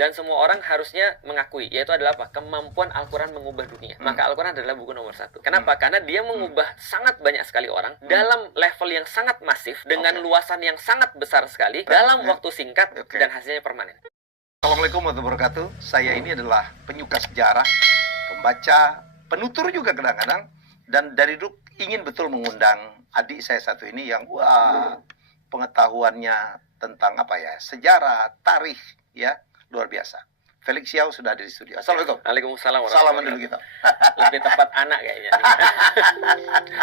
dan semua orang harusnya mengakui, yaitu adalah apa? Kemampuan Al-Quran mengubah dunia. Maka Al-Quran adalah buku nomor 1. Kenapa? Karena dia mengubah sangat banyak sekali orang dalam level yang sangat masif, dengan luasan yang sangat besar sekali, dalam waktu singkat, dan hasilnya permanen. Assalamualaikum warahmatullahi wabarakatuh. Saya ini adalah penyuka sejarah, pembaca, penutur juga kadang-kadang, dan dari dulu ingin betul mengundang adik saya satu ini yang pengetahuannya tentang sejarah, tarikh, ya, luar biasa. Felix Xiao sudah ada di studio. Assalamualaikum. Waalaikumsalam. Salaman dulu kita. Lebih tepat anak kayaknya.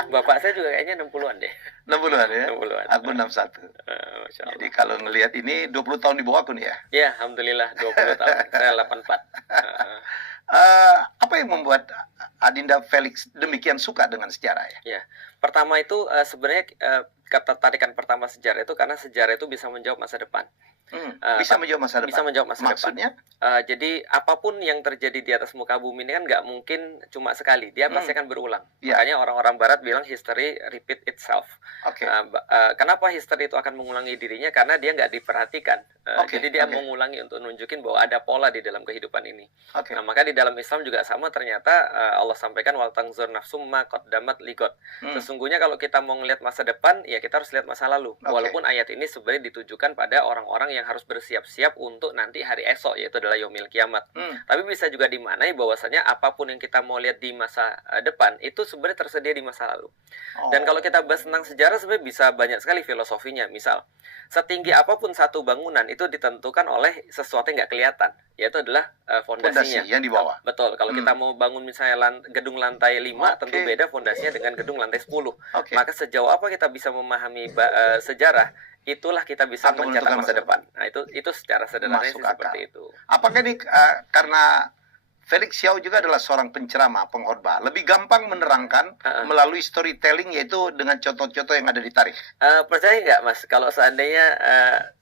Bapak saya juga kayaknya 60-an deh. 60-an ya? 60-an. Aku 61. Masya Allah. Jadi kalau ngelihat ini 20 tahun di bawah aku nih ya? Ya, Alhamdulillah 20 tahun. Saya 84. Apa yang membuat Adinda Felix demikian suka dengan sejarah ya? Ya, pertama itu sebenarnya ketertarikan pertama sejarah itu karena sejarah itu bisa menjawab masa depan. Bisa menjawab masa depan. Bisa menjawab masa Maksudnya? depan. Jadi apapun yang terjadi di atas muka bumi ini kan nggak mungkin cuma sekali. Dia pasti akan berulang. Makanya orang-orang Barat bilang history repeat itself. Kenapa history itu akan mengulangi dirinya? Karena dia nggak diperhatikan. Jadi dia mengulangi untuk nunjukin bahwa ada pola di dalam kehidupan ini. Nah, maka di dalam Islam juga sama. Ternyata Allah sampaikan wal tangzur nafsum ma qaddamat ligot. Sesungguhnya kalau kita mau ngelihat masa depan, ya kita harus lihat masa lalu. Walaupun ayat ini sebenarnya ditujukan pada orang-orang yang harus bersiap-siap untuk nanti hari esok, yaitu adalah yaumil kiamat. Tapi bisa juga dimaknai bahwasanya apapun yang kita mau lihat di masa depan itu sebenarnya tersedia di masa lalu. Dan kalau kita bahas tentang sejarah sebenarnya bisa banyak sekali filosofinya. Misal, setinggi apapun satu bangunan itu ditentukan oleh sesuatu yang nggak kelihatan, yaitu adalah fondasinya. Fondasi yang di bawah. Betul. Kalau kita mau bangun misalnya gedung lantai 5, tentu beda fondasinya dengan gedung lantai 10. Maka sejauh apa kita bisa memahami sejarah, itulah kita bisa mencatat masa depan. Nah, itu secara sederhana seperti itu. Apakah ini karena Felix Xiao juga adalah seorang penceramah, pengkhotbah, lebih gampang menerangkan melalui storytelling, yaitu dengan contoh-contoh yang ada di tarikh? Percaya nggak, Mas, kalau seandainya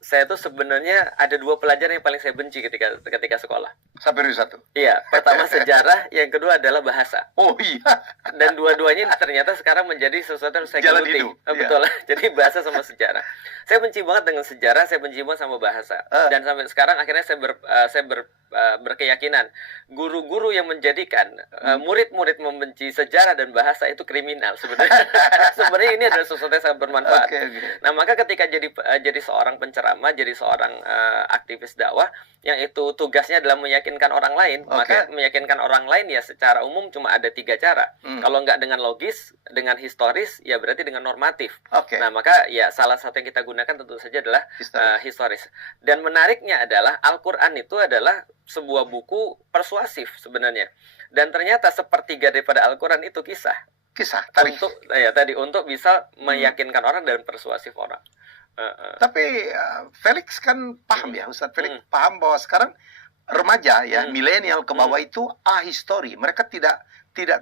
saya tuh sebenarnya ada 2 pelajaran yang paling saya benci ketika sekolah. Sampai satu? Iya, pertama sejarah, yang kedua adalah bahasa. Oh iya. Dan dua-duanya ternyata sekarang menjadi sesuatu yang saya geluti. Betul. Jadi bahasa sama sejarah. Saya benci banget dengan sejarah, saya benci banget sama bahasa. Dan sampai sekarang akhirnya saya berkeyakinan guru-guru yang menjadikan murid-murid membenci sejarah dan bahasa itu kriminal sebenarnya. Sebenarnya ini adalah sesuatu yang sangat bermanfaat. Nah, maka ketika jadi seorang penceramah, jadi seorang aktivis dakwah yang itu tugasnya adalah meyakinkan orang lain, maka meyakinkan orang lain ya secara umum cuma ada 3 cara. Kalau nggak dengan logis, dengan historis, ya berarti dengan normatif. Nah, maka ya salah satu yang kita gunakan tentu saja adalah historis. Dan menariknya adalah Al-Quran itu adalah sebuah buku persuasif sebenarnya. Dan ternyata sepertiga daripada Al-Quran itu kisah tarikh. Untuk bisa meyakinkan orang dan persuasif orang. Tapi Felix kan paham ya, Ustadz Felix paham bahwa sekarang remaja ya, milenial ke bawah itu ahistory. Mereka tidak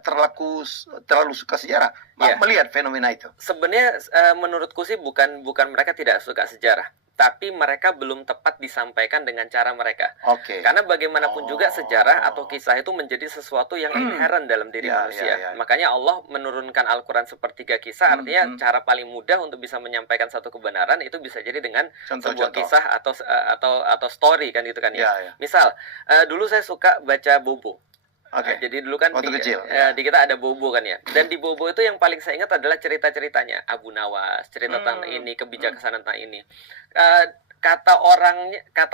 terlalu suka sejarah. Melihat fenomena itu. Sebenarnya menurutku sih bukan mereka tidak suka sejarah, tapi mereka belum tepat disampaikan dengan cara mereka. Karena bagaimanapun juga sejarah atau kisah itu menjadi sesuatu yang inherent dalam diri manusia. Makanya Allah menurunkan Al-Quran sepertiga kisah, artinya cara paling mudah untuk bisa menyampaikan satu kebenaran itu bisa jadi dengan sebuah kisah atau story kan gitu kan ya. Misal, dulu saya suka baca Bobo. Jadi dulu kan di kita ada Bobo kan ya. Dan di Bobo itu yang paling saya ingat adalah cerita-ceritanya Abu Nawas, cerita tentang ini, kebijaksanaan tentang ini. Kata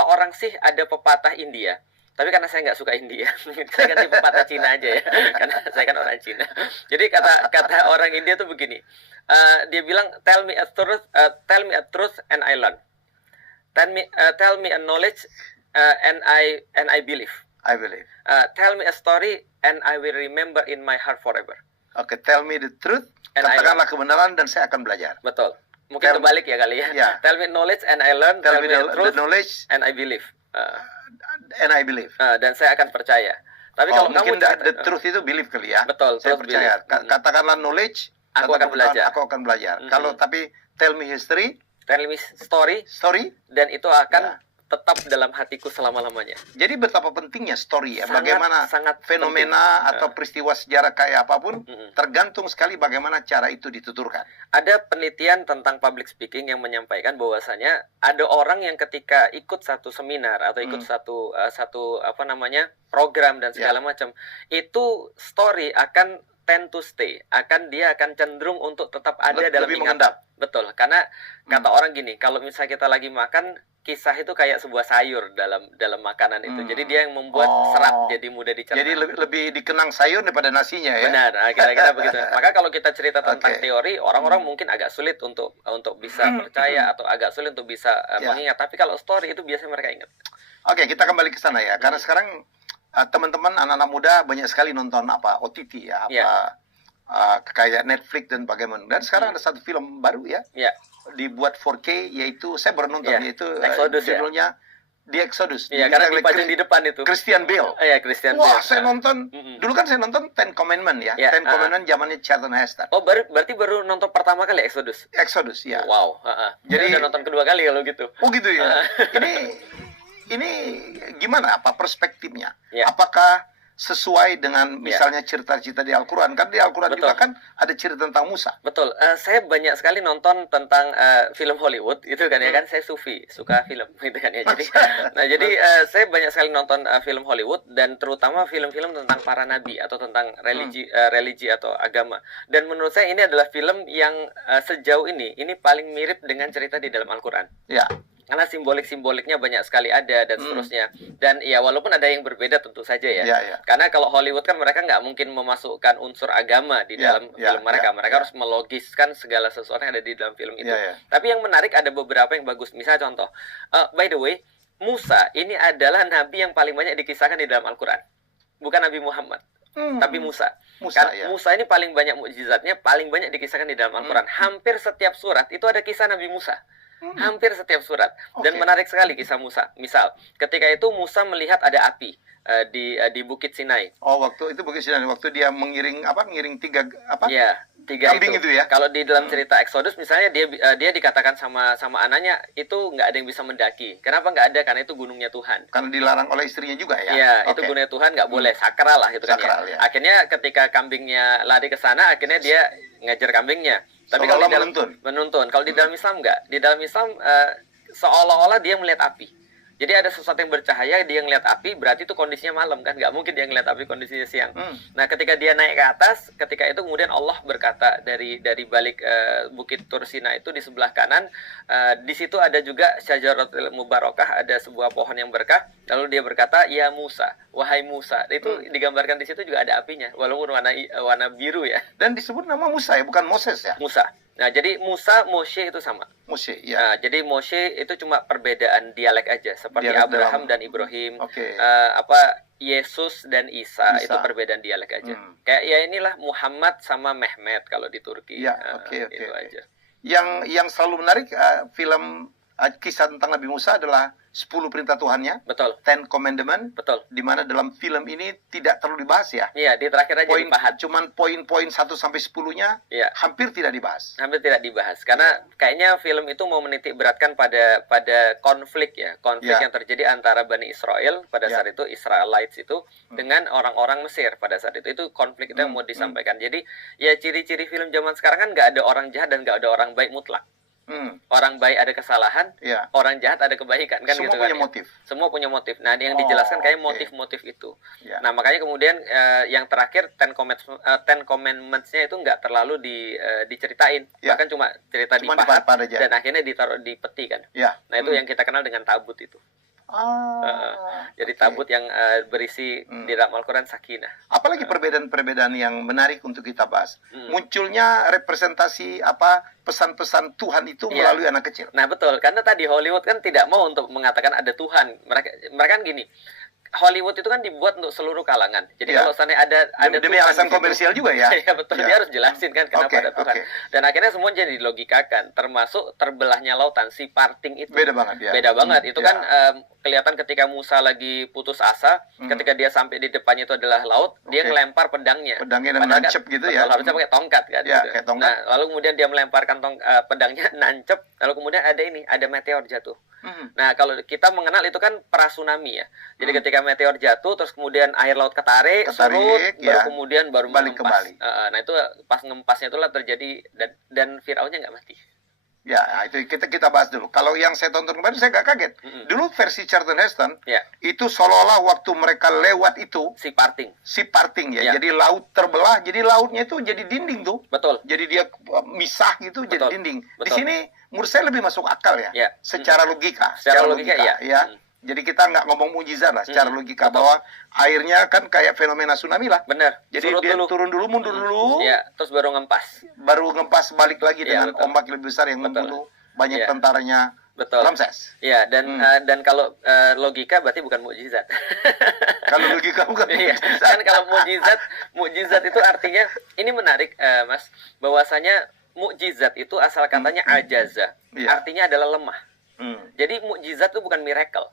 orang sih ada pepatah India. Tapi karena saya nggak suka India, saya ganti pepatah Cina aja ya. Karena saya kan orang Cina. Jadi kata orang India tuh begini. Dia bilang tell me a truth and I learn. Tell me a knowledge and I believe. Tell me a story and I will remember in my heart forever. Tell me the truth. Katakanlah kebenaran dan saya akan belajar. Betul. Mungkin kebalik ya kali ya. Tell me knowledge and I learn. Tell me the knowledge and I believe. Dan saya akan percaya. Tapi kalau mungkin the truth itu believe kali ya. Betul. Saya percaya. Katakanlah knowledge. Aku akan belajar. Kalau tapi tell me history. Tell me story. Story. Dan itu akan tetap dalam hatiku selama-lamanya. Jadi betapa pentingnya story ya, bagaimana fenomena penting. Atau peristiwa sejarah kayak apapun, tergantung sekali bagaimana cara itu dituturkan. Ada penelitian tentang public speaking yang menyampaikan bahwasanya ada orang yang ketika ikut satu seminar atau ikut satu program dan segala macam, itu story akan tend to stay, dia akan cenderung untuk tetap ada dalam ingatan. Betul, karena kata orang gini, kalau misalnya kita lagi makan, kisah itu kayak sebuah sayur dalam makanan itu. Jadi dia yang membuat serat jadi mudah dicerna. Jadi lebih dikenang sayur daripada nasinya ya. Benar, kira-kira begitu. Maka kalau kita cerita tentang teori, orang-orang mungkin agak sulit untuk bisa percaya atau agak sulit untuk bisa mengingat. Tapi kalau story itu biasanya mereka ingat. Oke, kita kembali ke sana ya. Karena sekarang teman-teman anak-anak muda banyak sekali nonton OTT ya, kayak Netflix dan bagaimana. Dan sekarang ada satu film baru ya, dibuat 4K, yaitu saya baru nonton, yaitu judulnya The Exodus. Iya, karena dipajang di depan itu. Christian Bale. Christian Bale. Wah, saya nonton. Dulu kan saya nonton Ten Commandment ya. Ten Commandment zamannya Charlton Heston. Oh, berarti baru nonton pertama kali Exodus? Exodus, ya. Wow. Jadi udah nonton kedua kali kalau gitu. Oh gitu ya. Ini gimana perspektifnya? Apakah sesuai dengan misalnya cerita-cerita di Al-Quran? Kan di Al-Quran juga kan ada cerita tentang Musa. Betul. Saya banyak sekali nonton tentang film Hollywood itu kan ya, kan saya suka film gitu kan ya. Jadi saya banyak sekali nonton film Hollywood, dan terutama film-film tentang para nabi atau tentang religi atau agama. Dan menurut saya ini adalah film yang sejauh ini paling mirip dengan cerita di dalam Al-Quran. Ya. Karena simbolik-simboliknya banyak sekali ada dan seterusnya. Dan ya walaupun ada yang berbeda tentu saja ya. Karena kalau Hollywood kan mereka nggak mungkin memasukkan unsur agama di dalam film mereka. Mereka harus melogiskan segala sesuatu yang ada di dalam film itu. Tapi yang menarik ada beberapa yang bagus. Misalnya contoh, by the way, Musa ini adalah nabi yang paling banyak dikisahkan di dalam Al-Quran. Bukan Nabi Muhammad. Tapi Musa. Musa ini paling banyak mukjizatnya, paling banyak dikisahkan di dalam Al-Quran. Hampir setiap surat itu ada kisah Nabi Musa. Hampir setiap surat. Dan menarik sekali kisah Musa. Misal, ketika itu Musa melihat ada api di Bukit Sinai. Oh, waktu itu Bukit Sinai, waktu dia mengiring tiga kambing itu ya. Kalau di dalam cerita Exodus misalnya dia dikatakan sama anaknya itu nggak ada yang bisa mendaki. Kenapa nggak ada? Karena itu gunungnya Tuhan. Karena dilarang oleh istrinya juga ya. Iya, itu gunungnya Tuhan, nggak boleh, sakral lah gitu kan ya. Akhirnya ketika kambingnya lari ke sana, akhirnya dia ngejar kambingnya. Tapi kalau di dalam menuntun. Kalau di dalam Islam enggak. Di dalam Islam seolah-olah dia melihat api. Jadi ada sesuatu yang bercahaya, dia ngeliat api, berarti itu kondisinya malam kan? Nggak mungkin dia ngeliat api kondisinya siang. Nah, ketika dia naik ke atas, ketika itu kemudian Allah berkata dari balik Bukit Tursina itu di sebelah kanan, di situ ada juga Syajaratul Mubarakah, ada sebuah pohon yang berkah. Lalu dia berkata, ya Musa, wahai Musa. Itu digambarkan di situ juga ada apinya, walaupun warna biru ya. Dan disebut nama Musa ya, bukan Moses ya? Musa. Nah, jadi Musa, Moshe itu sama. Moshe, ya. Nah, jadi Moshe itu cuma perbedaan dialek aja, seperti Abraham dan Ibrahim. Yesus dan Isa itu perbedaan dialek aja. Kayak ya inilah Muhammad sama Mehmet kalau di Turki. Ya, itu aja. Yang selalu menarik film kisah tentang Nabi Musa adalah 10 perintah Tuhannya. Betul. Ten Commandment. Betul. Di mana dalam film ini tidak terlalu dibahas ya. Iya, di terakhir aja dibahas. Cuman poin-poin 1 sampai 10-nya hampir tidak dibahas. Hampir tidak dibahas. Karena kayaknya film itu mau menitik beratkan pada konflik ya. Konflik yang terjadi antara Bani Israel pada saat itu, Israelites itu, dengan orang-orang Mesir pada saat itu. Itu konflik itu yang mau disampaikan. Jadi ya ciri-ciri film zaman sekarang kan nggak ada orang jahat dan nggak ada orang baik mutlak. Orang baik ada kesalahan, orang jahat ada kebaikan kan. Semua gitu punya kan, motif. Semua punya motif. Nah, yang dijelaskan kayak motif-motif itu. Nah, makanya kemudian yang terakhir Ten Commandments-nya itu nggak terlalu diceritain. Bahkan cuma cerita di pahat dan akhirnya ditaruh di peti kan. Nah, itu yang kita kenal dengan tabut itu. Jadi tabut yang berisi di dalam Al-Quran sakinah. Apalagi perbedaan-perbedaan yang menarik untuk kita bahas. Munculnya representasi pesan-pesan Tuhan itu melalui anak kecil. Nah, betul, karena tadi Hollywood kan tidak mau untuk mengatakan ada Tuhan. Mereka kan gini, Hollywood itu kan dibuat untuk seluruh kalangan. Jadi kalau seandainya ada demi alasan komersial juga ya. Iya betul, dia harus jelasin kan kenapa ada Tuhan. Dan akhirnya semua jadi dilogikakan, termasuk terbelahnya lautan, si parting itu. Beda banget ya. Beda banget. Itu kan kelihatan ketika Musa lagi putus asa, ketika dia sampai di depannya itu adalah laut, dia ngelempar pedangnya. Pedangnya dan nancep gitu ya. Harusnya pakai tongkat kan. Kayak tongkat. Nah, lalu kemudian dia melemparkan pedangnya nancep, lalu kemudian ada meteor jatuh. Nah, kalau kita mengenal itu kan pra-tsunami ya. Jadi ketika meteor jatuh, terus kemudian air laut ketarik surut, baru kemudian balik mengempas. kembali. Nah, itu pas ngempasnya itulah terjadi, dan Firaunnya nggak mati. Ya, itu kita bahas dulu. Kalau yang saya tonton kemarin saya nggak kaget. Dulu versi Charlton Heston itu seolah-olah waktu mereka lewat itu si parting ya. Jadi laut terbelah, jadi lautnya itu jadi dinding tuh. Betul. Jadi dia misah gitu, jadi dinding. Di sini menurut saya lebih masuk akal ya. Secara logika. Secara logika ya. Jadi kita nggak ngomong mujizat lah, secara logika bahwa airnya kan kayak fenomena tsunami lah. Benar. Jadi dia turun dulu, mundur dulu. Ya, terus baru ngempas. Balik lagi dengan ombak lebih besar yang membunuh banyak tentaranya Ramses. Ya, dan kalau logika berarti bukan mukjizat. Kalau logika bukan mukjizat. Kan kalau mukjizat itu artinya, ini menarik Mas, bahwasanya mukjizat itu asal katanya ajaza. Artinya adalah lemah. Jadi mukjizat itu bukan miracle.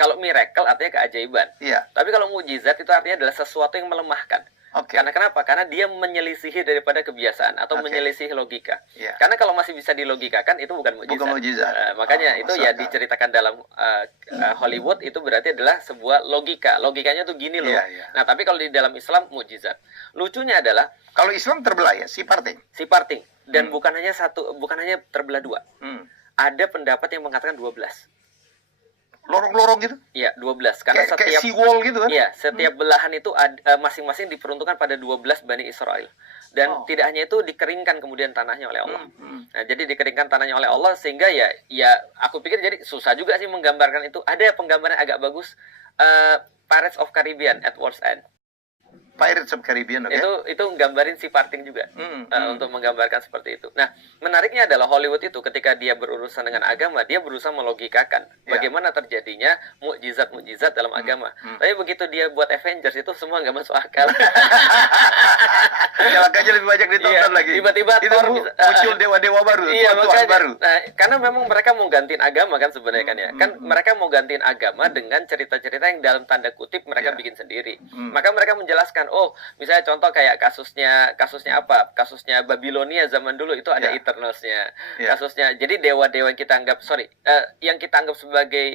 Kalau miracle artinya keajaiban. Tapi kalau mukjizat itu artinya adalah sesuatu yang melemahkan. Karena kenapa? Karena dia menyelisihi daripada kebiasaan atau menyelisihi logika. Karena kalau masih bisa dilogikakan itu bukan mukjizat. Makanya itu ya diceritakan dalam Hollywood itu berarti adalah sebuah logika. Logikanya tuh gini loh. Nah, tapi kalau di dalam Islam mukjizat. Lucunya adalah kalau Islam terbelah ya, si parting. Dan bukan hanya terbelah dua. Ada pendapat yang mengatakan 12. Lorong-lorong gitu? Iya, 12. Karena kayak seawall gitu kan? Iya, setiap belahan itu masing-masing diperuntukkan pada 12 Bani Israel. Dan tidak hanya itu, dikeringkan kemudian tanahnya oleh Allah. Nah, jadi dikeringkan tanahnya oleh Allah sehingga ya aku pikir jadi susah juga sih menggambarkan itu. Ada penggambaran agak bagus, Pirates of Caribbean at World's End. Pirates of Caribbean, itu nggambarin si parting juga untuk menggambarkan seperti itu. Nah, menariknya adalah Hollywood itu ketika dia berurusan dengan agama, dia berusaha melogikakan bagaimana terjadinya mukjizat dalam agama. Tapi begitu dia buat Avengers itu semua nggak masuk akal. Makanya lebih banyak ditonton lagi. Tiba-tiba Thor muncul dewa-dewa baru, tuan baru. Nah, karena memang mereka mau gantiin agama kan sebenarnya kan ya. Kan mereka mau gantiin agama dengan cerita-cerita yang dalam tanda kutip mereka bikin sendiri. Maka mereka menjelaskan, misalnya contoh kayak kasusnya kasusnya Babilonia zaman dulu itu ada Eternals-nya. Kasusnya, jadi dewa-dewa yang kita anggap sebagai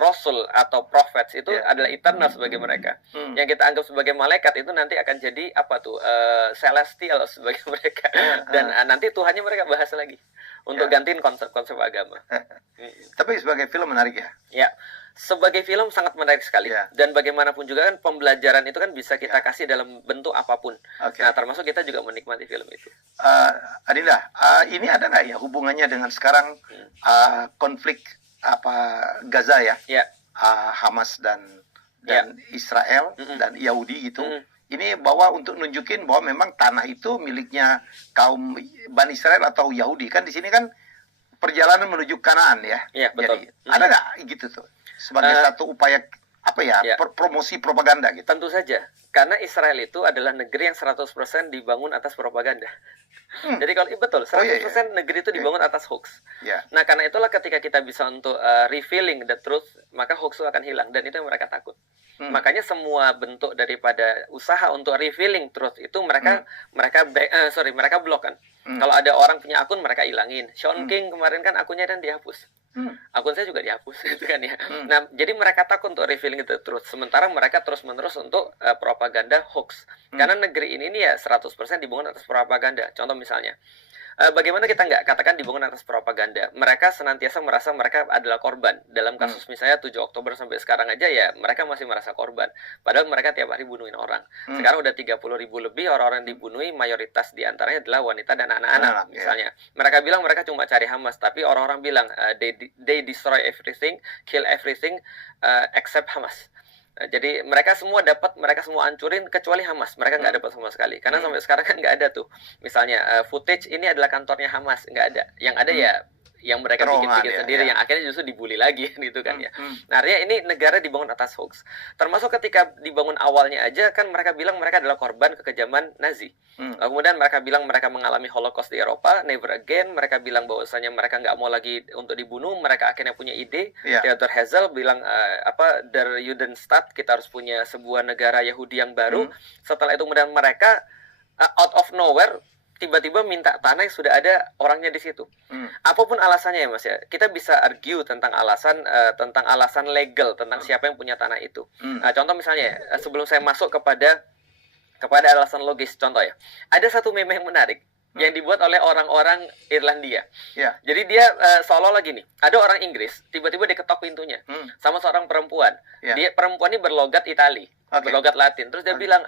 rasul atau prophets itu adalah Eternals bagi mereka. Yang kita anggap sebagai malaikat itu nanti akan jadi celestial sebagai mereka. Dan nanti Tuhannya mereka bahas lagi untuk gantiin konsep agama. Tapi sebagai film menarik ya? Ya, sebagai film sangat menarik sekali. Dan bagaimanapun juga kan pembelajaran itu kan bisa kita kasih dalam bentuk apapun. Nah, termasuk kita juga menikmati film itu. Adinda, ini ada nggak ya hubungannya dengan sekarang konflik Gaza ya? Hamas dan Israel dan Yahudi gitu. Ini bahwa untuk nunjukin bahwa memang tanah itu miliknya kaum Bani Israel atau Yahudi. Kan di sini kan perjalanan menuju Kanaan ya. Betul. Jadi ada nggak gitu tuh sebagai satu upaya promosi propaganda gitu? Tentu saja. Karena Israel itu adalah negeri yang 100% dibangun atas propaganda. Jadi kalau betul 100% negeri itu dibangun atas hoax. Nah, karena itulah ketika kita bisa untuk revealing the truth, maka hoax itu akan hilang dan itu yang mereka takut. Makanya semua bentuk daripada usaha untuk revealing truth itu mereka blok kan. Kalau ada orang punya akun mereka ilangin. Sean King kemarin kan akunnya dan dihapus. Akun saya juga dihapus gitu kan ya. Nah, jadi mereka takut untuk revealing the truth. Sementara mereka terus-menerus untuk propaganda hoax. Karena negeri ini nih ya 100% dibangun atas propaganda. Contoh misalnya, bagaimana kita nggak katakan dibangun atas propaganda? Mereka senantiasa merasa mereka adalah korban. Dalam kasus misalnya 7 Oktober sampai sekarang aja ya mereka masih merasa korban. Padahal mereka tiap hari bunuhin orang. Sekarang udah 30.000 lebih orang yang dibunuhi, mayoritas diantaranya adalah wanita dan anak-anak misalnya. Mereka bilang mereka cuma cari Hamas, tapi orang-orang bilang they destroy everything, kill everything except Hamas. Jadi mereka semua hancurin kecuali Hamas. Mereka nggak dapat sama sekali. Karena sampai sekarang kan nggak ada tuh. Misalnya footage ini adalah kantornya Hamas, nggak ada. Yang ada ya yang mereka bikin sendiri, yang akhirnya justru dibully lagi gitu kan ya. Nah, artinya ini negara dibangun atas hoax. Termasuk ketika dibangun awalnya aja kan mereka bilang mereka adalah korban kekejaman Nazi. Kemudian mereka bilang mereka mengalami Holocaust di Eropa, never again. Mereka bilang bahwasanya mereka nggak mau lagi untuk dibunuh. Mereka akhirnya punya ide. Theodor Herzl bilang der Judenstaat, kita harus punya sebuah negara Yahudi yang baru. Setelah itu kemudian mereka out of nowhere tiba-tiba minta tanah yang sudah ada orangnya di situ. Apapun alasannya ya Mas ya, kita bisa argue tentang alasan legal tentang siapa yang punya tanah itu. Nah, contoh misalnya sebelum saya masuk kepada alasan logis, contoh ya, ada satu meme yang menarik yang dibuat oleh orang-orang Irlandia. Jadi dia seolah-olah gini, ada orang Inggris tiba-tiba diketok pintunya sama seorang perempuan. Dia perempuan ini berlogat Itali, berlogat Latin. Terus dia bilang,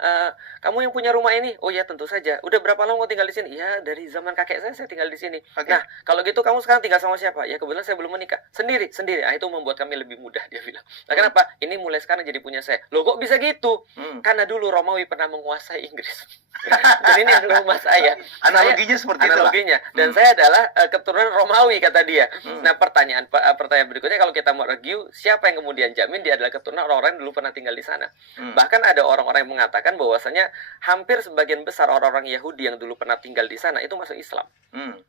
kamu yang punya rumah ini? Oh ya tentu saja. Udah berapa lama kamu tinggal di sini? Ya dari zaman kakek saya tinggal di sini. Nah kalau gitu kamu sekarang tinggal sama siapa? Ya kebetulan saya belum menikah. Sendiri. Nah itu membuat kami lebih mudah, dia bilang. Nah kenapa? Ini mulai sekarang jadi punya saya. Loh kok bisa gitu? Karena dulu Romawi pernah menguasai Inggris. Dan ini rumah saya. Analoginya seperti itu. Analoginya. Dan saya adalah keturunan Romawi, kata dia. Nah pertanyaan berikutnya, kalau kita mau review, siapa yang kemudian jamin dia adalah keturunan orang-orang yang dulu pernah tinggal di sana? Bahkan ada orang-orang yang mengatakan bahwasanya hampir sebagian besar orang-orang Yahudi yang dulu pernah tinggal di sana itu masuk Islam.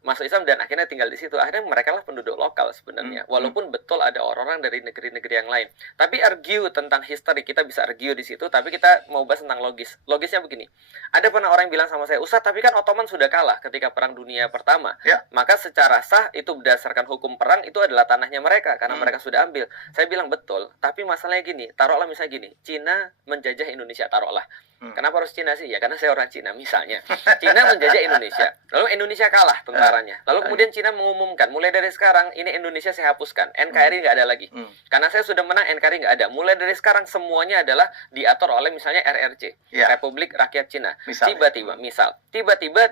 Masuk Islam dan akhirnya tinggal di situ. Akhirnya mereka lah penduduk lokal sebenarnya. Walaupun betul ada orang-orang dari negeri-negeri yang lain. Tapi argue tentang history, kita bisa argue di situ. Tapi kita mau bahas tentang logis. Logisnya begini. Ada pernah orang yang bilang sama saya, Ustaz, tapi kan Ottoman sudah kalah ketika Perang Dunia Pertama. Maka secara sah itu berdasarkan hukum perang itu adalah tanahnya mereka karena mereka sudah ambil. Saya bilang betul. Tapi masalahnya gini, taruhlah misalnya gini, Cina menjajah Indonesia, taruhlah. Kenapa harus Cina sih? Ya karena saya orang Cina misalnya. Cina menjajah Indonesia, lalu Indonesia kalah tentaranya. Lalu kemudian Cina mengumumkan, mulai dari sekarang ini Indonesia saya hapuskan, NKRI nggak ada lagi. Karena saya sudah menang, NKRI nggak ada. Mulai dari sekarang semuanya adalah diatur oleh misalnya RRC, Republik Rakyat Cina. Tiba-tiba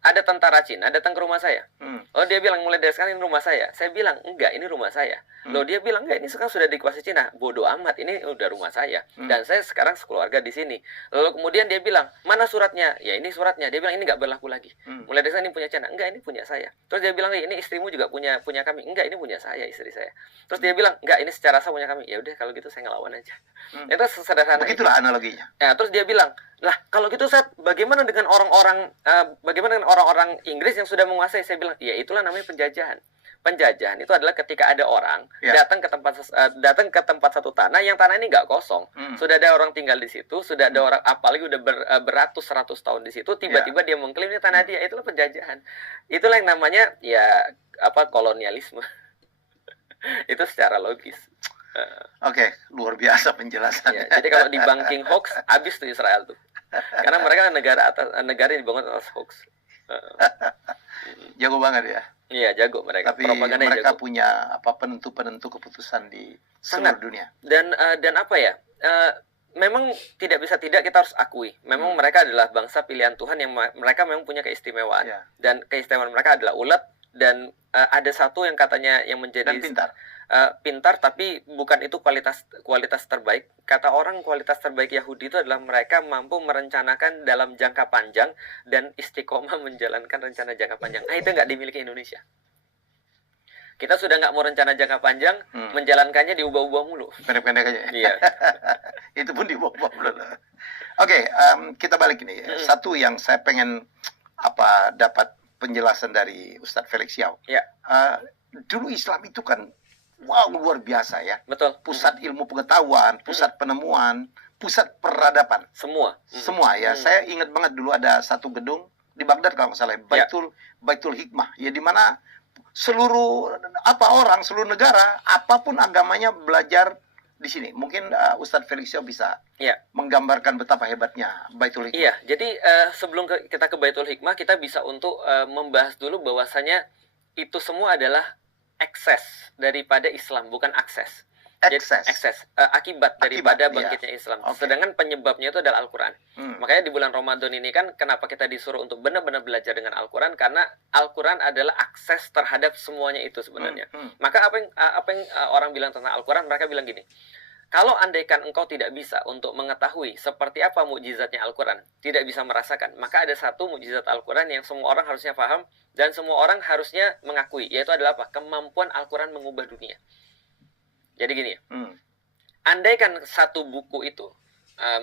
ada tentara Cina datang ke rumah saya. Oh dia bilang mulai dari sekarang ini rumah saya. Saya bilang enggak, ini rumah saya. Loh dia bilang enggak, ini sekarang sudah dikuasai Cina. Bodoh amat, ini udah rumah saya. Dan saya sekarang sekeluarga di sini. Lalu kemudian dia bilang, mana suratnya? Ya ini suratnya. Dia bilang ini enggak berlaku lagi. Mulai dari sekarang ini punya Cina. Enggak, ini punya saya. Terus dia bilang, ini istrimu juga punya kami. Enggak, ini punya saya, istri saya. Terus dia bilang, enggak, ini secara sah punya kami. Ya udah kalau gitu saya ngelawan aja. Itu sederhana. Begitulah analoginya. Ya, terus dia bilang, lah kalau gitu Ustaz, bagaimana dengan orang-orang Inggris yang sudah menguasai? Saya bilang, ya itulah namanya penjajahan. Penjajahan itu adalah ketika ada orang datang ke tempat satu tanah, yang tanah ini nggak kosong, sudah ada orang tinggal di situ, sudah ada orang apalagi udah beratus-ratus tahun di situ, tiba-tiba dia mengklaim ini tanah dia. Itulah penjajahan. Itulah yang namanya kolonialisme. Itu secara logis. Oke, luar biasa penjelasannya. Jadi kalau dibunking hoax, habis tuh Israel tuh. Karena mereka negara yang dibangun atas hoax. Jago banget ya. Iya, jago mereka. Tapi mereka punya penentu keputusan di seluruh dunia. Dan apa ya? Memang tidak bisa tidak kita harus akui. Memang mereka adalah bangsa pilihan Tuhan yang mereka memang punya keistimewaan. Dan keistimewaan mereka adalah ulet, dan ada satu yang katanya yang menjadi pintar, tapi bukan itu kualitas terbaik. Kata orang kualitas terbaik Yahudi itu adalah mereka mampu merencanakan dalam jangka panjang dan istiqomah menjalankan rencana jangka panjang. Nah itu nggak dimiliki Indonesia. Kita sudah nggak mau rencana jangka panjang, menjalankannya diubah-ubah mulu. Pendek-pendek aja. Iya. Itu pun diubah-ubah mulu. Oke, kita balik ini. Satu yang saya pengen dapat penjelasan dari Ustadz Felix Yao. Dulu Islam itu kan luar biasa ya. Betul. Pusat ilmu pengetahuan, pusat penemuan, pusat peradaban. Semua ya. Saya ingat banget dulu ada satu gedung di Baghdad kalau nggak salah, Baitul Hikmah. Ya di mana seluruh seluruh negara apapun agamanya belajar di sini. Mungkin Ustadz Felix Yao bisa menggambarkan betapa hebatnya Baitul Hikmah. Iya, jadi sebelum kita ke Baitul Hikmah, kita bisa untuk membahas dulu bahwasanya itu semua adalah ekses daripada Islam, bukan akses. Akibat daripada bangkitnya Islam. Sedangkan penyebabnya itu adalah Al-Quran. Makanya di bulan Ramadan ini kan kenapa kita disuruh untuk benar-benar belajar dengan Al-Quran, karena Al-Quran adalah akses terhadap semuanya itu sebenarnya. Maka apa yang orang bilang tentang Al-Quran, mereka bilang gini, kalau andaikan engkau tidak bisa untuk mengetahui seperti apa mukjizatnya Al-Quran, tidak bisa merasakan, maka ada satu mukjizat Al-Quran yang semua orang harusnya paham dan semua orang harusnya mengakui, yaitu adalah apa? Kemampuan Al-Quran mengubah dunia. Jadi gini ya, andaikan satu buku itu,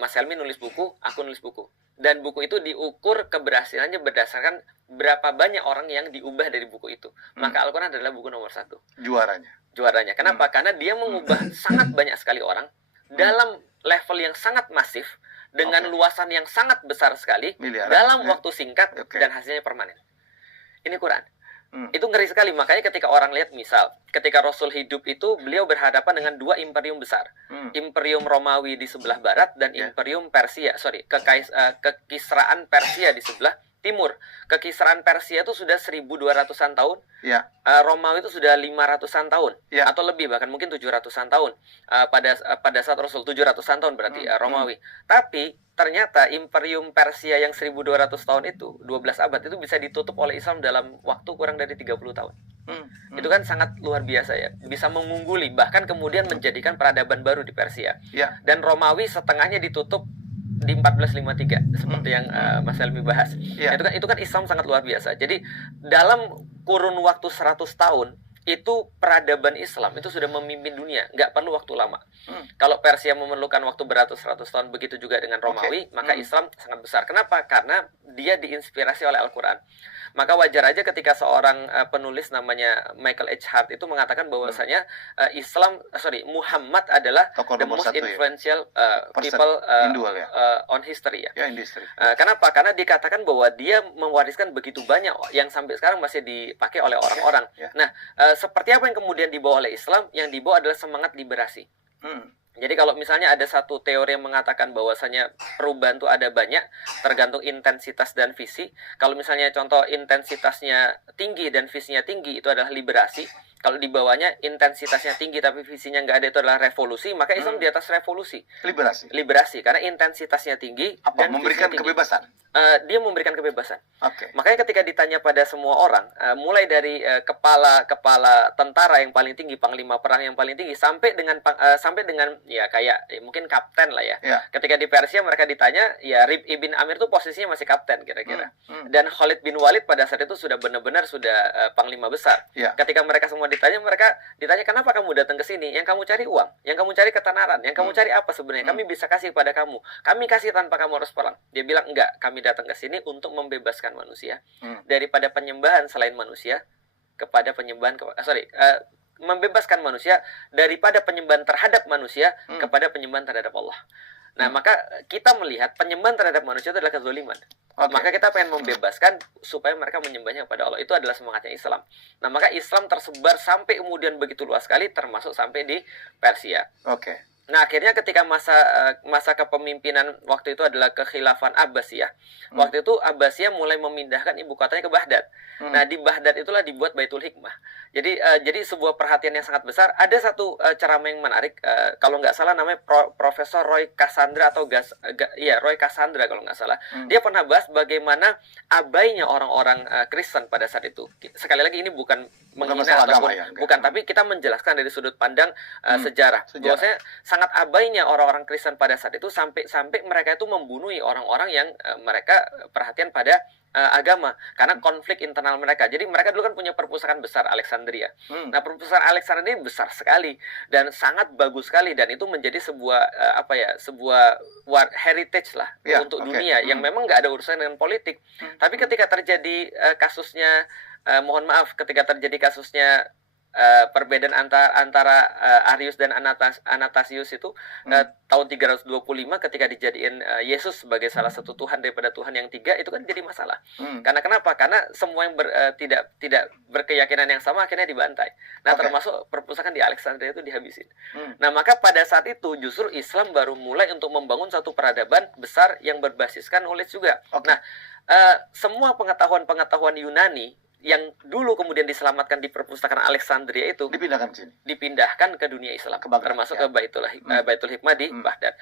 Mas Helmi nulis buku, aku nulis buku, dan buku itu diukur keberhasilannya berdasarkan berapa banyak orang yang diubah dari buku itu, maka Al-Quran adalah buku nomor 1. Juaranya. Kenapa? Karena dia mengubah sangat banyak sekali orang dalam level yang sangat masif, dengan luasan yang sangat besar sekali dalam waktu singkat dan hasilnya permanen. Ini Quran. Itu ngeri sekali. Makanya ketika orang lihat, misal ketika Rasul hidup itu, beliau berhadapan dengan dua imperium besar, Imperium Romawi di sebelah barat dan Imperium Persia, kekisraan Persia di sebelah timur. Kekisaraan Persia itu sudah 1200-an tahun, Romawi itu sudah 500-an tahun, atau lebih, bahkan mungkin 700-an tahun pada saat Rasul, 700-an tahun berarti Romawi. Tapi ternyata Imperium Persia yang 1200 tahun itu, 12 abad itu bisa ditutup oleh Islam dalam waktu kurang dari 30 tahun. Itu kan sangat luar biasa ya, bisa mengungguli, bahkan kemudian menjadikan peradaban baru di Persia. Dan Romawi setengahnya ditutup di 1453 seperti yang Mas Helmi bahas. Itu kan Islam sangat luar biasa. Jadi dalam kurun waktu 100 tahun itu peradaban Islam itu sudah memimpin dunia, nggak perlu waktu lama. Kalau Persia memerlukan waktu beratus-ratus tahun, begitu juga dengan Romawi, maka Islam sangat besar. Kenapa? Karena dia diinspirasi oleh Al-Quran. Maka wajar aja ketika seorang penulis namanya Michael H. Hart itu mengatakan bahwasanya Muhammad adalah the most influential people on history ya. Kenapa? Karena dikatakan bahwa dia mewariskan begitu banyak yang sampai sekarang masih dipakai oleh orang-orang. Nah, seperti apa yang kemudian dibawa oleh Islam? Yang dibawa adalah semangat liberasi. Jadi kalau misalnya ada satu teori yang mengatakan bahwasanya perubahan itu ada banyak, tergantung intensitas dan visi. Kalau misalnya contoh intensitasnya tinggi dan visinya tinggi, itu adalah liberasi. Kalau di bawahnya intensitasnya tinggi tapi visinya nggak ada, itu adalah revolusi. Maka Islam di atas revolusi. Liberasi, karena intensitasnya tinggi dan memberikan kebebasan. Dia memberikan kebebasan. Makanya ketika ditanya pada semua orang, mulai dari kepala tentara yang paling tinggi, panglima perang yang paling tinggi, sampai dengan ya kayak mungkin kapten lah ya. Ketika di Persia mereka ditanya, ya Rib ibn Amir itu posisinya masih kapten kira-kira. Dan Khalid bin Walid pada saat itu sudah benar-benar sudah panglima besar. Ketika mereka semua ditanya kenapa kamu datang ke sini? Yang kamu cari uang, yang kamu cari ketenaran, yang kamu cari apa sebenarnya? Kami bisa kasih pada kamu. Kami kasih tanpa kamu harus perang. Dia bilang enggak, kami datang ke sini untuk membebaskan manusia daripada penyembahan selain manusia kepada penyembahan membebaskan manusia daripada penyembahan terhadap manusia kepada penyembahan terhadap Allah. Nah, maka kita melihat penyembahan terhadap manusia itu adalah kezaliman. Maka kita pengen membebaskan supaya mereka menyembahnya kepada Allah. Itu adalah semangatnya Islam. Nah, maka Islam tersebar sampai kemudian begitu luas sekali, termasuk sampai di Persia. Nah, akhirnya ketika masa kepemimpinan waktu itu adalah kekhilafan Abbasiyah. Waktu itu Abbasiyah mulai memindahkan ibu kotanya ke Baghdad. Nah, di Baghdad itulah dibuat Baitul Hikmah. Jadi sebuah perhatian yang sangat besar. Ada satu ceramah yang menarik, kalau nggak salah namanya Profesor Roy Cassandra atau Roy Cassandra kalau nggak salah. Dia pernah bahas bagaimana abainya orang-orang Kristen pada saat itu. Sekali lagi ini bukan menghina ataupun bukan, tapi kita menjelaskan dari sudut pandang sejarah. Bahwasanya sangat abainya orang-orang Kristen pada saat itu sampai mereka itu membunuh orang-orang yang mereka perhatian pada agama karena konflik internal mereka. Jadi mereka dulu kan punya perpustakaan besar Alexandria. Nah, perpustakaan Alexandria ini besar sekali dan sangat bagus sekali, dan itu menjadi sebuah sebuah heritage lah untuk dunia yang memang nggak ada urusan dengan politik. Tapi ketika terjadi kasusnya ketika terjadi kasusnya perbedaan antara Arius dan Anastasius itu tahun 325 ketika dijadiin Yesus sebagai salah satu Tuhan daripada Tuhan yang tiga, itu kan jadi masalah. Karena kenapa? Karena semua yang tidak berkeyakinan yang sama akhirnya dibantai. Nah, termasuk perpustakaan di Alexandria itu dihabisin. Nah, maka pada saat itu justru Islam baru mulai untuk membangun satu peradaban besar yang berbasiskan knowledge juga. Nah, semua pengetahuan Yunani yang dulu kemudian diselamatkan di perpustakaan Alexandria itu dipindahkan ke dunia Islam, termasuk ke Baitul Hikmah di Baghdad.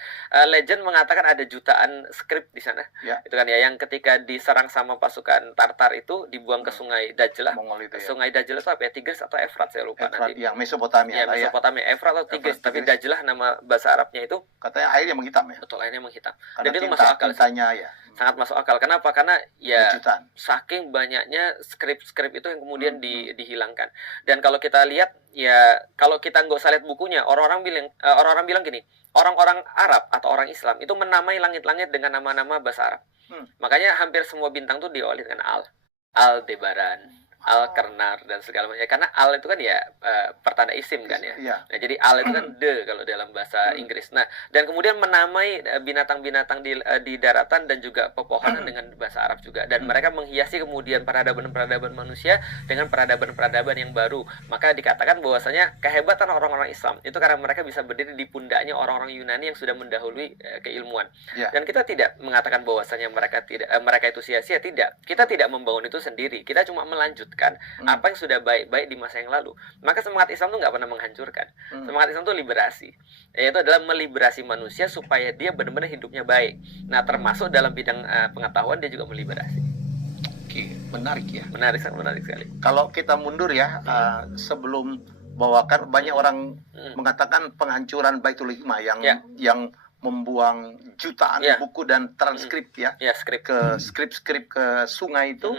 Legend mengatakan ada jutaan skrip di sana. Itu kan ya, yang ketika diserang sama pasukan Tartar itu dibuang ke Sungai Dajlah. Sungai Dajlah itu apa ya? Tigris atau Efrat, saya lupa nanti. Yang Mesopotamia. Mesopotamia, Efrat atau Tigris, tapi Dajlah nama bahasa Arabnya itu. Katanya airnya menghitam ya. Betul, airnya menghitam. Dan itu masuk akal. Sangat masuk akal. Kenapa? Karena ya saking banyaknya skrip itu yang kemudian dihilangkan. Dan kalau kita lihat, ya kalau kita nggak usah lihat bukunya, orang-orang bilang gini, orang-orang Arab atau orang Islam itu menamai langit-langit dengan nama-nama bahasa Arab. Makanya hampir semua bintang tuh diawali dengan Aldebaran, Al-Karnar dan segala macam. Karena al itu kan ya pertanda isim kan ya. Nah, jadi al itu kan de kalau dalam bahasa Inggris. Nah, dan kemudian menamai binatang-binatang di daratan dan juga pepohonan dengan bahasa Arab juga. Dan mereka menghiasi kemudian peradaban-peradaban manusia dengan peradaban-peradaban yang baru. Maka dikatakan bahwasanya kehebatan orang-orang Islam itu karena mereka bisa berdiri di pundaknya orang-orang Yunani yang sudah mendahului keilmuan. Dan kita tidak mengatakan bahwasanya mereka itu sia-sia, tidak. Kita tidak membangun itu sendiri. Kita cuma melanjutkan apa yang sudah baik-baik di masa yang lalu. Maka semangat Islam itu nggak pernah menghancurkan. Semangat Islam itu liberasi. Yaitu adalah meliberasi manusia supaya dia benar-benar hidupnya baik. Nah, termasuk dalam bidang pengetahuan dia juga meliberasi. Oke, menarik ya. Menarik sekali. Kalau kita mundur ya, sebelum bawakan banyak orang mengatakan penghancuran Baitul Hikmah yang membuang jutaan buku dan transkrip ke skrip ke sungai itu.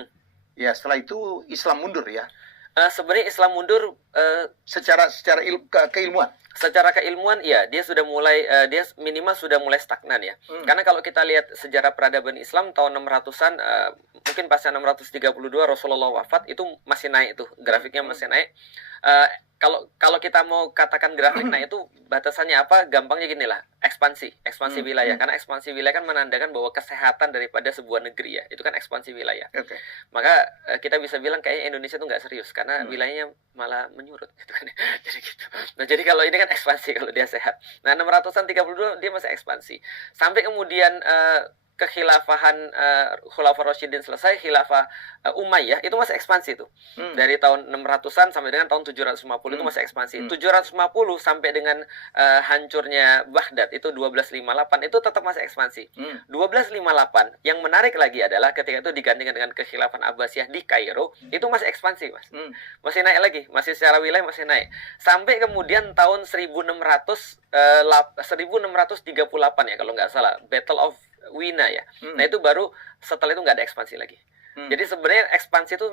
Ya, setelah itu Islam mundur ya. Sebenarnya Islam mundur secara keilmuan. Secara keilmuan ya, dia sudah mulai dia minimal sudah mulai stagnan ya. Karena kalau kita lihat sejarah peradaban Islam tahun 600-an mungkin pasca 632 Rasulullah wafat itu masih naik tuh, grafiknya masih naik. Kalau kita mau katakan grafik, nah itu batasannya apa? Gampangnya gini lah, ekspansi wilayah. Karena ekspansi wilayah kan menandakan bahwa kesehatan daripada sebuah negeri ya, itu kan ekspansi wilayah. Maka kita bisa bilang kayaknya Indonesia tuh nggak serius karena wilayahnya malah menyurut gitu kan. Jadi gitu. Nah, jadi kalau ini kan ekspansi kalau dia sehat. Nah, 600-an 32 dia masih ekspansi. Sampai kemudian kekhilafahan Khulafaur Rasyidin selesai, khilafah Umayyah itu masih ekspansi tuh. Dari tahun 600-an sampai dengan tahun 750 itu masih ekspansi. 750 sampai dengan hancurnya Baghdad itu 1258 itu tetap masih ekspansi. 1258 yang menarik lagi adalah ketika itu digantikan dengan kekhilafan Abbasiyah di Kairo, itu masih ekspansi, Mas. Masih naik lagi, masih secara wilayah masih naik. Sampai kemudian tahun 1638 ya kalau nggak salah, Battle of Wina ya. Nah, itu baru setelah itu nggak ada ekspansi lagi. Jadi sebenarnya ekspansi itu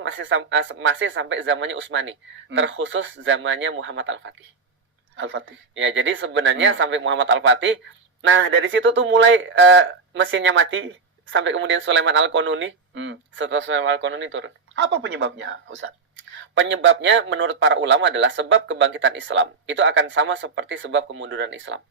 masih sampai zamannya Utsmani, terkhusus zamannya Muhammad Al-Fatih. Ya, jadi sebenarnya sampai Muhammad Al-Fatih. Nah, dari situ tuh mulai mesinnya mati sampai kemudian Sulaiman Al-Qanuni. Setelah Sulaiman Al-Qanuni turun. Apa penyebabnya, Ustaz? Penyebabnya menurut para ulama adalah sebab kebangkitan Islam itu akan sama seperti sebab kemunduran Islam.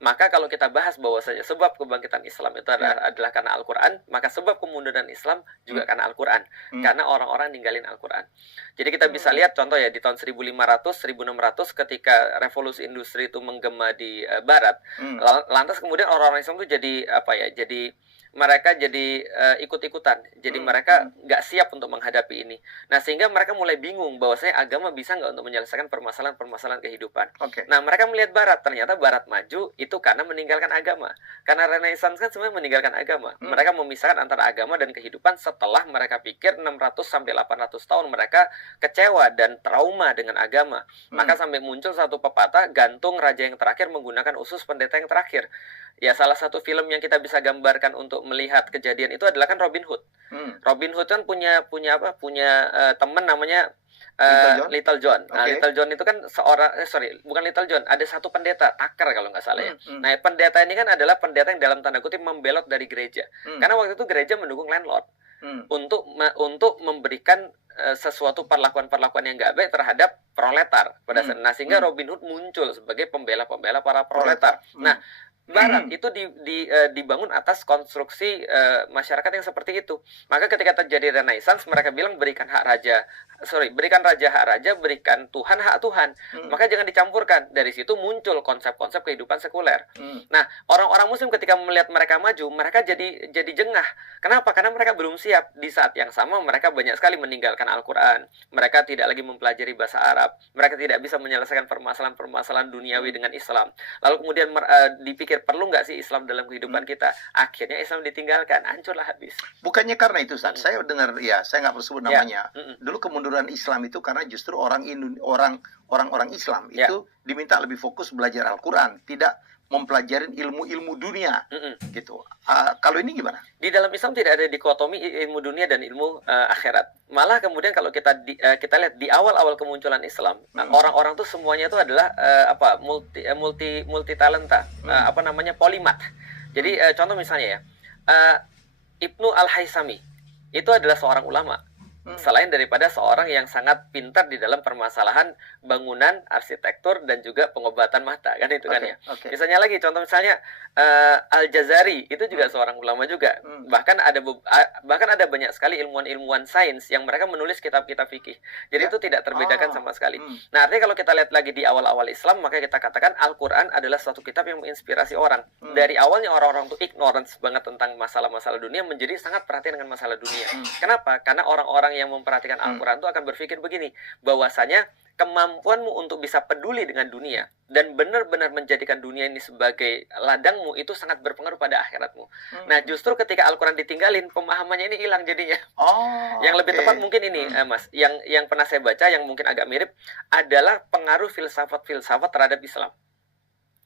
Maka kalau kita bahas bahwasanya sebab kebangkitan Islam itu adalah karena Al-Quran, maka sebab kemunduran Islam juga karena Al-Quran. Karena orang-orang ninggalin Al-Quran. Jadi kita bisa lihat contoh ya di tahun 1500-1600 ketika revolusi industri itu menggema di Barat. Lantas kemudian orang-orang Islam itu jadi apa ya? Mereka jadi ikut-ikutan. Jadi mereka nggak siap untuk menghadapi ini. Nah, sehingga mereka mulai bingung bahwasanya agama bisa nggak untuk menyelesaikan permasalahan-permasalahan kehidupan. Nah, mereka melihat Barat. Ternyata Barat maju itu karena meninggalkan agama. Karena Renaissance kan sebenarnya meninggalkan agama. Mereka memisahkan antara agama dan kehidupan setelah mereka pikir 600-800 tahun mereka kecewa dan trauma dengan agama. Maka sampai muncul satu pepatah, gantung raja yang terakhir menggunakan usus pendeta yang terakhir. Ya, salah satu film yang kita bisa gambarkan untuk melihat kejadian itu adalah kan Robin Hood. Robin Hood kan punya teman namanya Little John. Nah, Little John itu kan bukan Little John, ada satu pendeta, Tucker kalau nggak salah ya. Nah, pendeta ini kan adalah pendeta yang dalam tanda kutip membelot dari gereja. Karena waktu itu gereja mendukung landlord untuk memberikan sesuatu perlakuan-perlakuan yang nggak baik terhadap proletar pada saat. Nah, sehingga Robin Hood muncul sebagai pembela-pembela para proletar. Nah, Barat itu dibangun atas konstruksi masyarakat yang seperti itu. Maka ketika terjadi Renaissance, mereka bilang berikan raja hak raja, berikan Tuhan hak Tuhan. Maka jangan dicampurkan. Dari situ muncul konsep-konsep kehidupan sekuler. Nah, orang-orang Muslim ketika melihat mereka maju, mereka jadi jengah. Kenapa? Karena mereka belum siap. Di saat yang sama mereka banyak sekali meninggalkan Al-Quran. Mereka tidak lagi mempelajari bahasa Arab. Mereka tidak bisa menyelesaikan permasalahan-permasalahan duniawi dengan Islam. Lalu kemudian dipikir perlu nggak sih Islam dalam kehidupan kita? Akhirnya Islam ditinggalkan, hancurlah habis. Bukannya karena itu, Ustaz. Saya dengar ya, saya nggak perlu sebut namanya. Dulu kemunduran Islam itu karena justru orang-orang Islam itu diminta lebih fokus belajar Al-Quran, tidak mempelajari ilmu-ilmu dunia, gitu. Kalau ini gimana? Di dalam Islam tidak ada dikotomi ilmu dunia dan ilmu akhirat. Malah kemudian kalau kita lihat di awal-awal kemunculan Islam, orang-orang tuh semuanya itu adalah multi talenta, polimat. Jadi contoh misalnya ya, Ibnu Al-Haisami itu adalah seorang ulama. Selain daripada seorang yang sangat pintar di dalam permasalahan bangunan, arsitektur, dan juga pengobatan mata, kan itu kan ya. Misalnya lagi, contoh misalnya Al-Jazari, itu juga seorang ulama juga. Bahkan ada banyak sekali ilmuwan-ilmuwan sains yang mereka menulis kitab-kitab fikih. Jadi itu tidak terbedakan sama sekali. Nah, artinya kalau kita lihat lagi di awal-awal Islam, maka kita katakan Al-Quran adalah suatu kitab yang menginspirasi orang. Dari awalnya orang-orang itu ignorance banget tentang masalah-masalah dunia, menjadi sangat perhatian dengan masalah dunia. Kenapa? Karena orang-orang yang memperhatikan Al-Quran itu akan berpikir begini, bahwasanya kemampuanmu untuk bisa peduli dengan dunia dan benar-benar menjadikan dunia ini sebagai ladangmu itu sangat berpengaruh pada akhiratmu. Nah, justru ketika Al-Quran ditinggalin, pemahamannya ini hilang jadinya. Yang lebih tepat mungkin ini, Mas, yang pernah saya baca, yang mungkin agak mirip, adalah pengaruh filsafat-filsafat terhadap Islam.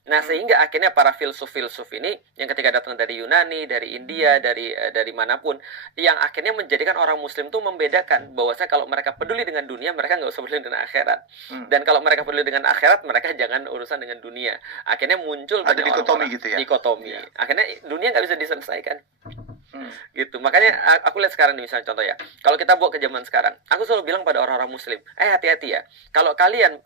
Nah, sehingga akhirnya para filsuf-filsuf ini yang ketika datang dari Yunani, dari India, dari manapun, yang akhirnya menjadikan orang Muslim itu membedakan bahwasanya kalau mereka peduli dengan dunia, mereka nggak usah peduli dengan akhirat. Dan kalau mereka peduli dengan akhirat, mereka jangan urusan dengan dunia. Akhirnya muncul ada dikotomi gitu ya. Dikotomi. Akhirnya dunia nggak bisa diselesaikan. Gitu. Makanya aku lihat sekarang nih, misalnya contoh ya, kalau kita bawa ke zaman sekarang, aku selalu bilang pada orang-orang Muslim, hati-hati ya, kalau kalian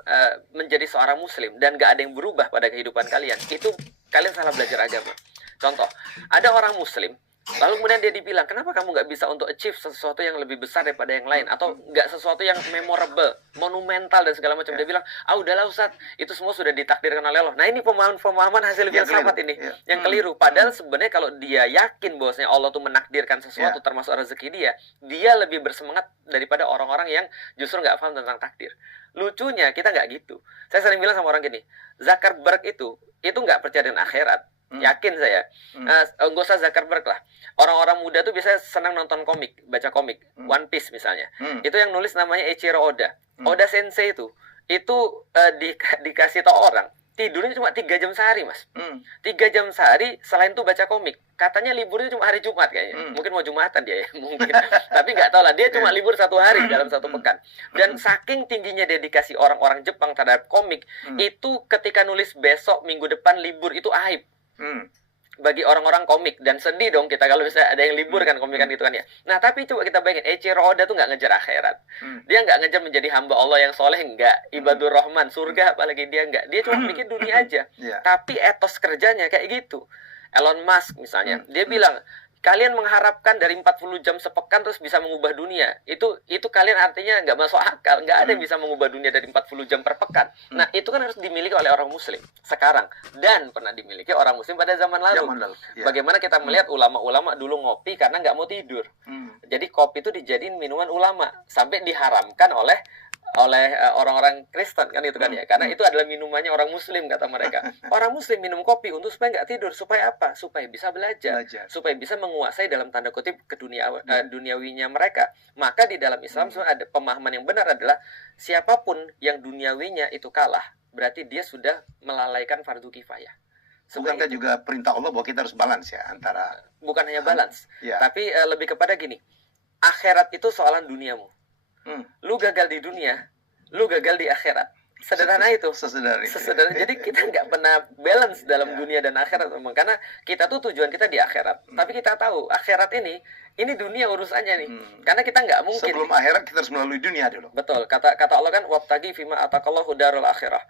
menjadi seorang Muslim dan gak ada yang berubah pada kehidupan kalian, itu kalian salah belajar agama. Contoh, ada orang Muslim, lalu kemudian dia dibilang, kenapa kamu nggak bisa untuk achieve sesuatu yang lebih besar daripada yang lain, atau nggak sesuatu yang memorable, monumental dan segala macam. Dia bilang, udahlah Ustadz, itu semua sudah ditakdirkan oleh Allah. Nah, ini pemahaman hasil filsafat ini yang keliru. Padahal sebenarnya kalau dia yakin bahwasanya Allah tuh menakdirkan sesuatu termasuk rezeki dia lebih bersemangat daripada orang-orang yang justru nggak paham tentang takdir. Lucunya kita nggak gitu. Saya sering bilang sama orang gini, Zuckerberg itu nggak percaya dengan akhirat. Yakin saya. Nggak usah Zuckerberg lah. Orang-orang muda tuh biasanya senang nonton komik, baca komik. One Piece misalnya. Itu yang nulis namanya Eiichiro Oda. Oda Sensei itu dikasih tau orang, tidurnya cuma 3 jam sehari, Mas. 3 jam sehari, selain itu baca komik. Katanya liburnya cuma hari Jumat kayaknya. Mungkin mau Jumatan dia ya, mungkin. Tapi nggak tahu lah, dia cuma libur 1 hari dalam 1 pekan. Dan saking tingginya dedikasi orang-orang Jepang terhadap komik, itu ketika nulis besok minggu depan libur, itu aib. Bagi orang-orang komik, dan sedih dong kita kalau misalnya ada yang libur kan komik kan gitu kan ya. Nah, tapi coba kita bayangin, Eiichiro Oda tuh nggak ngejar akhirat. Dia nggak ngejar menjadi hamba Allah yang soleh, nggak. Ibadur Rahman, surga apalagi dia nggak. Dia cuma bikin dunia aja. Tapi etos kerjanya kayak gitu. Elon Musk misalnya, dia bilang, kalian mengharapkan dari 40 jam sepekan terus bisa mengubah dunia. Itu kalian artinya nggak masuk akal. Nggak ada yang bisa mengubah dunia dari 40 jam per pekan. Nah, itu kan harus dimiliki oleh orang Muslim sekarang. Dan pernah dimiliki orang Muslim pada zaman lalu. Bagaimana kita melihat ulama-ulama dulu ngopi karena nggak mau tidur. Jadi kopi itu dijadiin minuman ulama. Sampai diharamkan oleh orang-orang Kristen kan itu kan ya, karena itu adalah minumannya orang Muslim kata mereka. Orang Muslim minum kopi untuk supaya nggak tidur, supaya apa? Supaya bisa belajar. Supaya bisa menguasai dalam tanda kutip duniawinya mereka. Maka di dalam Islam ada pemahaman yang benar adalah siapapun yang duniawinya itu kalah, berarti dia sudah melalaikan fardu kifayah. Bukankah juga perintah Allah bahwa kita harus balance ya antara, bukan hanya balance, tapi lebih kepada gini, akhirat itu soalan duniamu. Lu gagal di dunia, lu gagal di akhirat. Sederhana itu. Sesederhana. Jadi kita nggak pernah balance dalam dunia dan akhirat, memang karena kita tuh tujuan kita di akhirat. Tapi kita tahu akhirat ini dunia urusannya nih. Karena kita nggak mungkin. Sebelum akhirat kita harus melalui dunia dulu. Betul. Kata Allah kan, wabtagi fima atakallahu darul akhirah.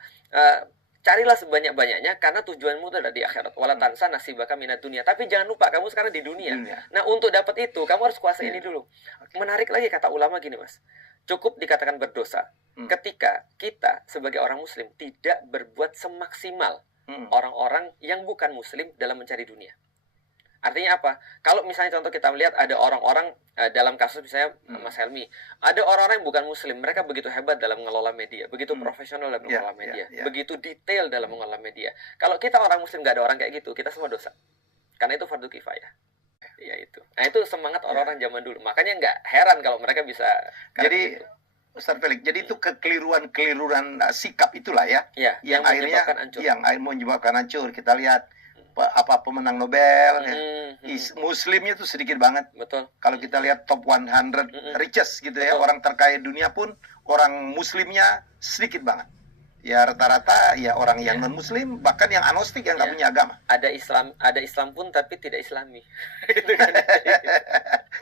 Carilah sebanyak-banyaknya karena tujuanmu itu ada di akhirat. Wala tansa nasibaka minad dunia. Tapi jangan lupa kamu sekarang di dunia. Nah, untuk dapat itu kamu harus kuasai ini dulu. Menarik lagi kata ulama gini, Mas. Cukup dikatakan berdosa ketika kita sebagai orang Muslim tidak berbuat semaksimal orang-orang yang bukan Muslim dalam mencari dunia. Artinya apa? Kalau misalnya contoh kita melihat ada orang-orang dalam kasus misalnya Mas Helmi, ada orang-orang yang bukan Muslim, mereka begitu hebat dalam mengelola media, begitu profesional dalam mengelola media, begitu detail dalam mengelola media. Kalau kita orang Muslim nggak ada orang kayak gitu, kita semua dosa. Karena itu fardu kifayah. Ya itu. Nah, itu semangat orang-orang zaman dulu. Makanya nggak heran kalau mereka bisa. Jadi Ustaz Felix, jadi itu kekeliruan sikap itulah ya, yang akhirnya menyebabkan hancur. Kita lihat pemenang Nobel, Muslimnya tuh sedikit banget. Betul. Kalau kita lihat top 100 richest gitu ya, orang terkaya dunia pun orang Muslimnya sedikit banget. Ya rata-rata ya orang yang non Muslim, bahkan yang agnostik yang nggak punya agama. Ada Islam pun tapi tidak Islami.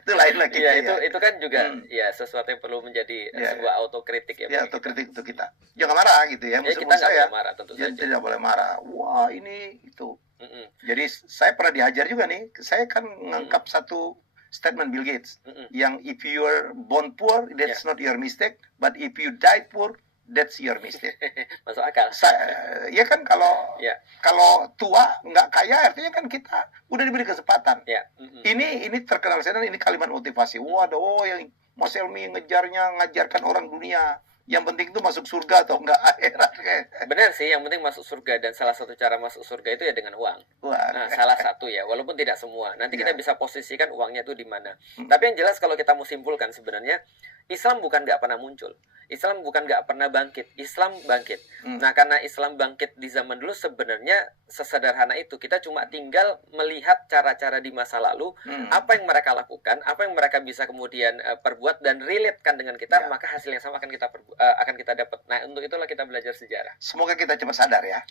Itu lain lagi. Iya, itu kan juga ya sesuatu yang perlu menjadi sebuah autokritik ya. Ya, autokritik untuk kita. Jangan marah gitu ya. Kita nggak boleh marah tentu saja. Tidak boleh marah. Wah, ini itu. Jadi saya pernah diajar juga nih. Saya kan ngangkap satu statement Bill Gates yang if you are born poor, that's not your mistake, but if you die poor, that's your mistake. Masuk akal. Ya kan kalau tua nggak kaya artinya kan kita udah diberi kesempatan. Ini terkenal saya, ini kalimat motivasi. Waduh, yang Mas Helmi ngajarkan orang dunia. Yang penting itu masuk surga atau enggak akhirat. Benar sih, yang penting masuk surga, dan salah satu cara masuk surga itu ya dengan uang. Nah, salah satu ya, walaupun tidak semua. Nanti kita bisa posisikan uangnya itu di mana. Tapi yang jelas kalau kita mau simpulkan sebenarnya Islam bukan nggak pernah muncul. Islam bukan nggak pernah bangkit. Islam bangkit. Nah, karena Islam bangkit di zaman dulu sebenarnya sesederhana itu. Kita cuma tinggal melihat cara-cara di masa lalu, apa yang mereka lakukan, apa yang mereka bisa kemudian perbuat dan relate-kan dengan kita, maka hasil yang sama akan kita dapat. Nah, untuk itulah kita belajar sejarah. Semoga kita cepat sadar ya.